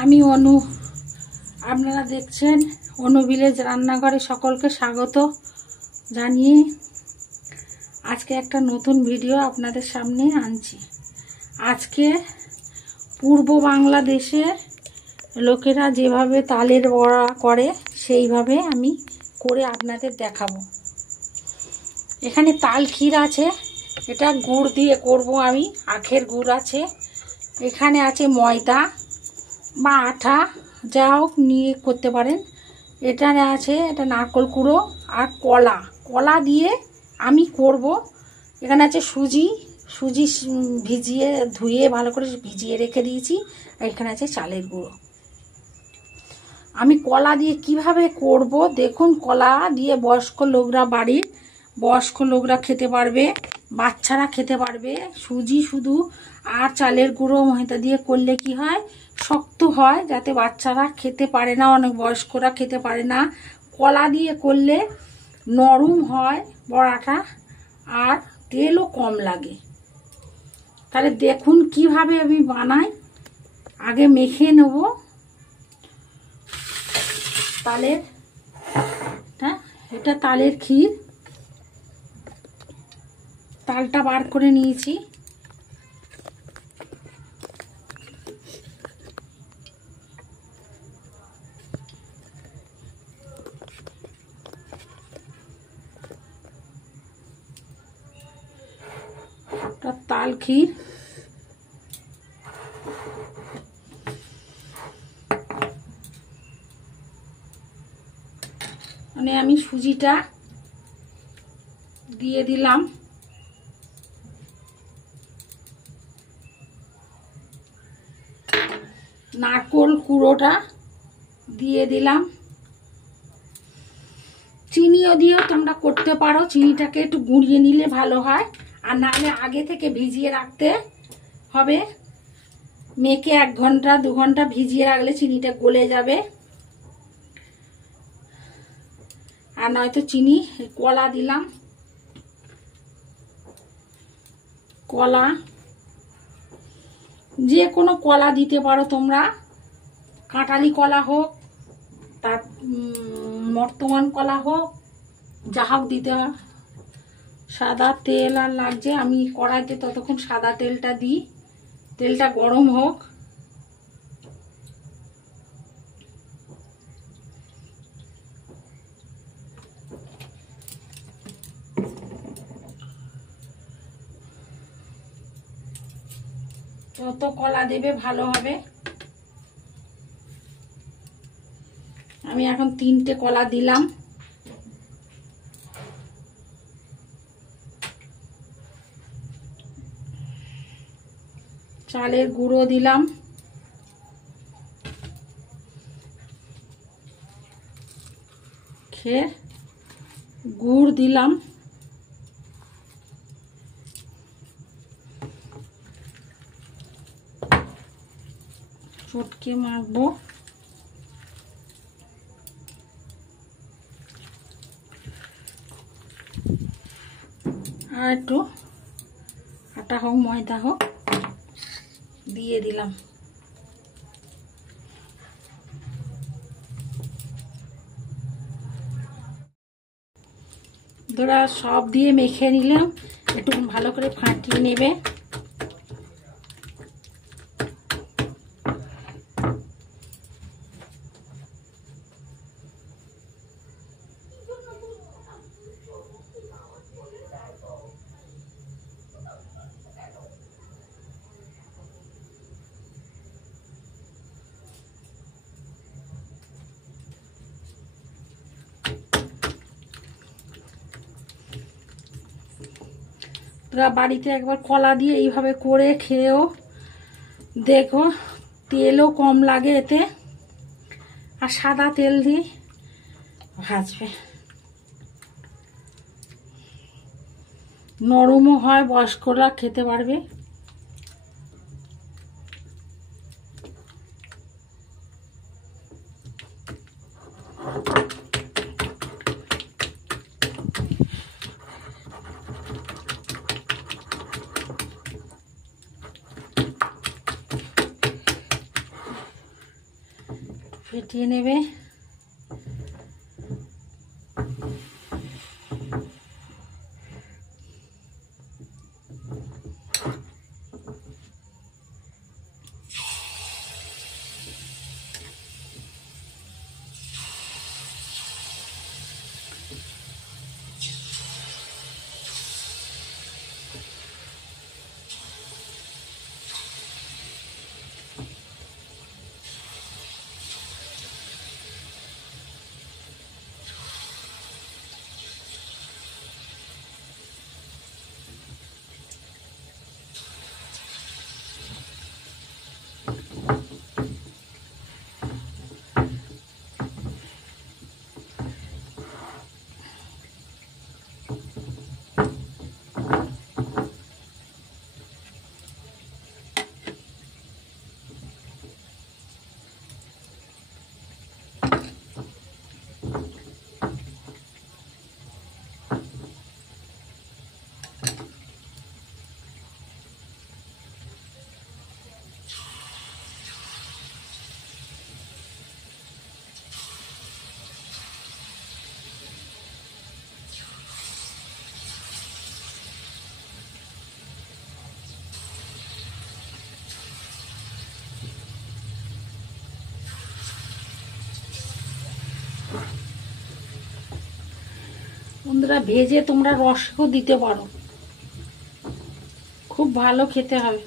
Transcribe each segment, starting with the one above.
আমি অনু, আপনারা দেখছেন অনু ভিলেজ রান্নাঘরে। সকলকে স্বাগত জানিয়ে আজকে একটা নতুন ভিডিও আপনাদের সামনে আনছি। আজকে পূর্ব বাংলাদেশের লোকেরা যেভাবে তালের বড়া করে সেইভাবে আমি করে আপনাদের দেখাবো। এখানে তাল ক্ষীর আছে, এটা গুড় দিয়ে করব আমি। আখের গুড় আছে, এখানে আছে ময়দা বা আটা, যা হোক নিয়ে করতে পারেন। এখানে আছে এটা নারকেল কুড়ো আর কলা দিয়ে আমি করব। এখানে আছে সুজি ভিজিয়ে ধুয়ে ভালো করে ভিজিয়ে রেখে দিয়েছি। আর এখানে আছে চালের গুঁড়ো। আমি কলা দিয়ে কিভাবে করব দেখুন। কলা দিয়ে বয়স্ক লোকরা, বাড়ির বয়স্ক লোকরা খেতে পারবে, বাচ্চারা খেতে পারবে। সুজি শুধু আর চালের গুঁড়ো ময়দা দিয়ে করলে কি হয়, শক্ত হয়, যাতে বাচ্চারা খেতে পারে না, অনেক বয়স্করা খেতে পারে না। কলা দিয়ে করলে নরম হয় বড়াটা, আর তেলও কম লাগে। তাহলে দেখুন কিভাবে আমি বানাই। আগে মেখে নেব তালের, এটা তালের ক্ষীর। তালটা বার করে নিয়েছি। তাল ক্ষীর মানে আমি সুজিটা দিয়ে দিলাম, নারকেল কুড়োটা দিয়ে দিলাম, চিনিও দিয়েও তোমরা করতে পারো। চিনিটাকে একটু গুঁড়িয়ে নিলে ভালো হয়, আর নাহলে আগে থেকে ভিজিয়ে রাখতে হবে। মেখে 1 ঘন্টা 2 ঘন্টা ভিজিয়ে রাখলে চিনিটা গলে যাবে। আর নয়তো চিনি। কলা দিলাম, কলা যে কোনো কলা দিতে পারো তোমরা, কাঁঠালি কলা হোক, তার বর্তমান কলা হোক, যা হোক দিতে হয়। সাদা তেল আর লাগছে, আমি কড়াইতে ততক্ষণ সাদা তেলটা দিই। তেলটা গরম হোক। যত কলা দেবে ভালো হবে। আমি এখন 3টে কলা দিলাম। চালের গুঁড়ো দিলাম, গুড় দিলাম, চটকে মাখবো। আর একটু আটা হোক ময়দা হোক দিয়ে দিলাম। ধরা সব দিয়ে মেখে নিলাম, একটু ভালো করে ফাটিয়ে নেবে। তোরা বাড়িতে একবার কলা দিয়ে এইভাবে করে খেয়েও দেখো, তেলও কম লাগে এতে, আর সাদা তেল দিয়ে ভাজবে। নরমও হয়, বয়স্করা খেতে পারবে। ফেটিয়ে নেবে। বন্ধুরা, ভেজে তোমরা রসও দিতে পারো, খুব ভালো খেতে হবে।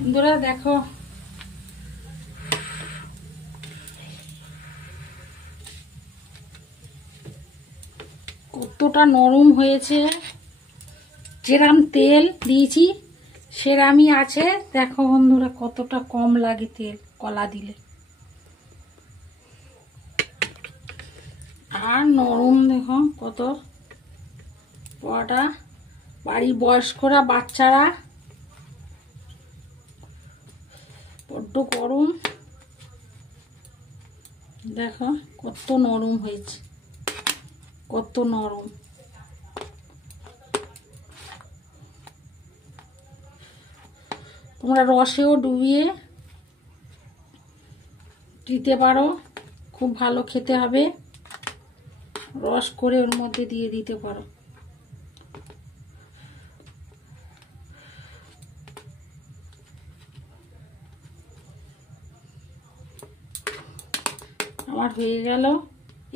বন্ধুরা দেখো, কতটা নরম হয়েছে। যেরাম তেল দিয়েছি সেরামই আছে। দেখো বন্ধুরা কতটা কম লাগে তেল কলা দিলে, আর নরম দেখো কত পোয়াটা। বাড়ির বয়স্করা বাচ্চারা, বড্ড গরম, দেখো কত নরম হয়েছে, কত নরম। তোমরা রসেও ডুবিয়ে দিতে পারো, খুব ভালো খেতে হবে। রস করে ওর মধ্যে দিয়ে দিতে পারো। আমার হয়ে গেল।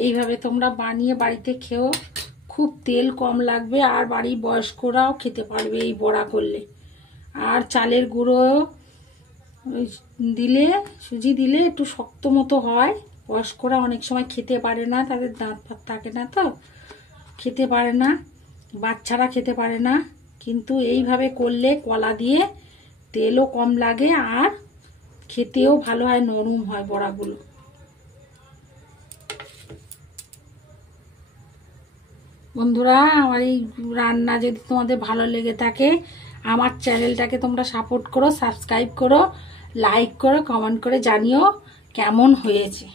এইভাবে তোমরা বানিয়ে বাড়িতে খেও, খুব তেল কম লাগবে, আর বাড়ির বয়স্করাও খেতে পারবে এই বড়া করলে। আর চালের গুঁড়ো দিলে, সুজি দিলে একটু শক্ত মতো হয়। বয়স্করা অনেক সময় খেতে পারে না, তাদের দাঁত ফাত থাকে না, তো খেতে পারে না, বাচ্চারা খেতে পারে না। কিন্তু এইভাবে করলে কলা দিয়ে তেলও কম লাগে, আর খেতেও ভালো হয়, নরম হয় বড়াগুলো। বন্ধুরা আমার এই রান্না যদি তোমাদের ভালো লেগে থাকে, আমার চ্যানেলটাকে তোমরা সাপোর্ট করো, সাবস্ক্রাইব করো, লাইক করো, কমেন্ট করে জানিও কেমন হয়েছে।